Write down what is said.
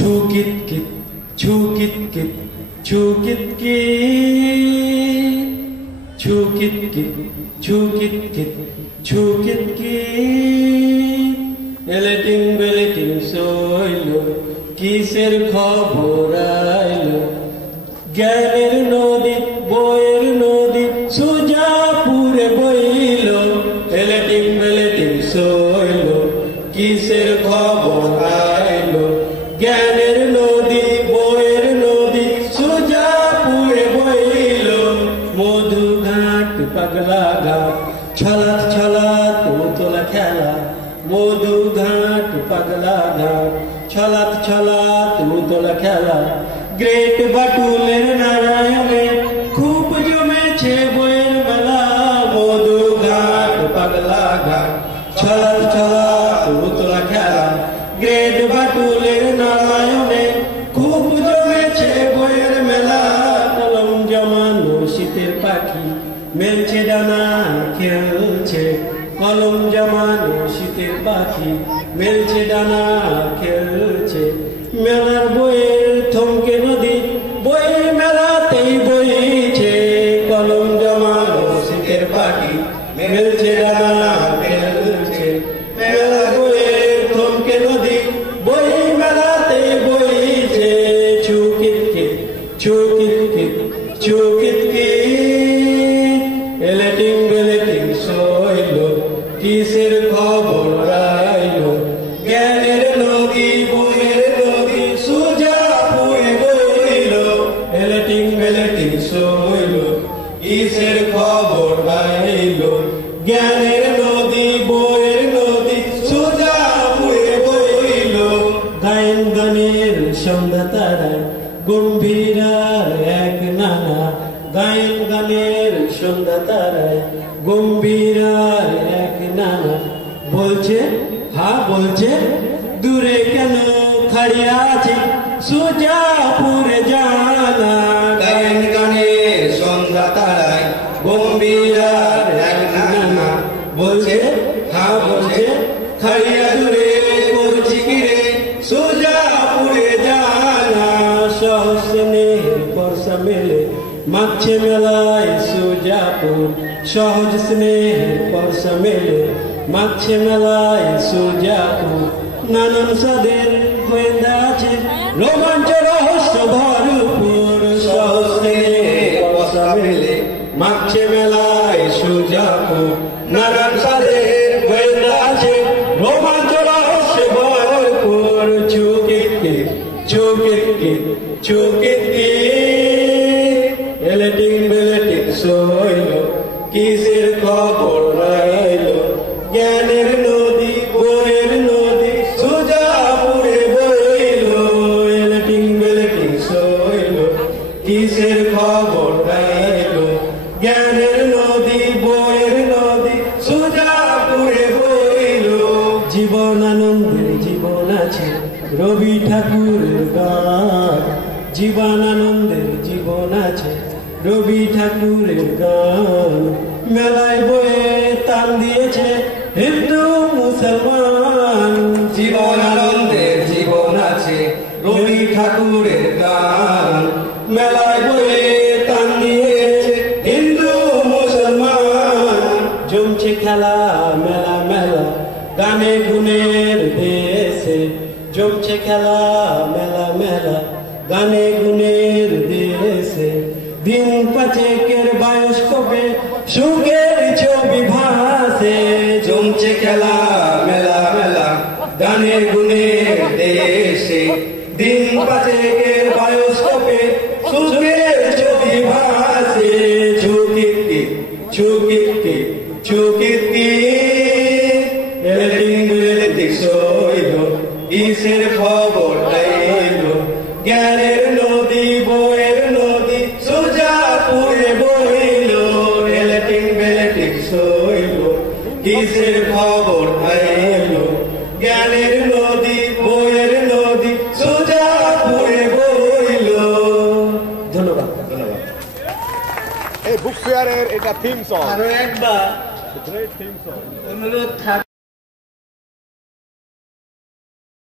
Chukit kit, chukit kit, chukit kit, chukit kit, chukit kit, chukit kit. Eleting beleting soilo, কিসের খবর আইলো জ্ঞানের নদী বইয়ের নদী সোজা পুরে বইল এলেটিং বেলেটিং সইল কিসের খবর আইলো জ্ঞানের নদী বইয়ের নদী সোজা পুরে বইল মধু ঘাট পাগলা ঘাট ছলাত ছলাত তোলা খেলা মধু ঘাট পাগলা ঘাট ছলাত ছলাত তোলা খেলা গ্রেট বাটুলের নারায়ণে খুব জমেছে বইয়ের মেলা মধু ঘাট পাগলা ঘাট ছলাত ছলাত তোলা খেলা গ্রেট বাটুলের নারায়ণে খুব জমেছে বইয়ের মেলা কলম জমানো শীতের পাখি মেলছে ডানা খেলছে কলম জমানো শীতের পাখি মেলছে ডানা খেলছে মেলার বইয়ের থমকে নদী বই মেলাতেই বইছে কলম জমানো শীতের পাখি মেলছে ডানা খেলছে মেলার বইয়ের থমকে নদী বই মেলাতেই বইছে চুকিত কিত চুকিত কিত চুকিত কিত এলেটিং বেলেটিং সইল কিসের খবর আইলো জ্ঞানের নদী বইয়ের নদী সোজা পুরে বইল এলেটিং বেলেটিং সইল কিসের খবর আইলো জ্ঞানের নদী বইয়ের নদী সোজা পুরে বইল গায়ন গানের সন্ধ্যা তারায় গম্ভীরার এক নানা গায়ন গানের সন্ধ্যা তারায় গম্ভীরার এক নানা বলছে হ্যাঁ বলছে দূরে কেন খাড়িয়া আছে সোজা পুরে জানা গায়ন গানের সন্ধ্যা তারায় গম্ভীরার এক নানা বলছে হ্যাঁ বলছে খাড়িয়া দূরে করছি কিরে সোজা পুরে জানা সহস্রের বর্ষা মেলে মাছে মেলায় সোজাপুর সহজ স্নেহের বর্ষা মেলে মাছে মেলায় সোজাপুর নানান সাদের গোয়েন্দা আছে রোমাঞ্চ রহস্য ভরপুর সহজ স্নেহের বর্ষা মেলে মাছে মেলায় সোজাপুর নানান সাদের গোয়েন্দা আছে রোমাঞ্চ রহস্য ভরপুর চুকিত কিত চুকিত কিত চুকিত কিত এলেটিং বেলেটিং সইল কিসের খবর আইলো জ্ঞানের নদী বইয়ের নদী সোজা পুরে বইল এলেটিং বেলেটিং সইল কিসের খবর আইলো জ্ঞানের নদী বইয়ের নদী সোজা পুরে বইল জীবন আনন্দের জীবন আছে রবি ঠাকুরের গান জীবন আনন্দের জীবন আছে রবি ঠাকুরের গান মেলায় বয়ে তান দিয়েছে হিন্দু মুসলমান জীবন আনন্দের জীবন আছে রবি ঠাকুরের গান মেলায় বয়ে তান দিয়েছে হিন্দু মুসলমান জমছে খেলা মেলা মেলা গানে গুণের দেশে জমছে খেলা মেলা মেলা গানে গুণের দেশে দিন পাঁচেকের বায়োস্কোপে সুখের ছবি ভাসে জমছে খেলা মেলা মেলা গানে গুণের দেশে দিন পাঁচেকের বায়োস্কোপে সুখের ছবি ভাসে চুকিত কিত চুকিত কিত চুকিত কিত এলেটিং বেলেটিং সইল কিসের খবর আইলো জ্ঞানের নদী বইয়ের নদী সোজা পুরে বইল এলেটিং বেলেটিং সইল কিসের খবর আইলো জ্ঞানের নদী বইয়ের নদী সোজা পুরে বইল ধন্যবাদ ধন্যবাদ এই বুক ফেয়ারের এটা থিম সং আরো একবার গ্রেট থিম সং অনুরোধ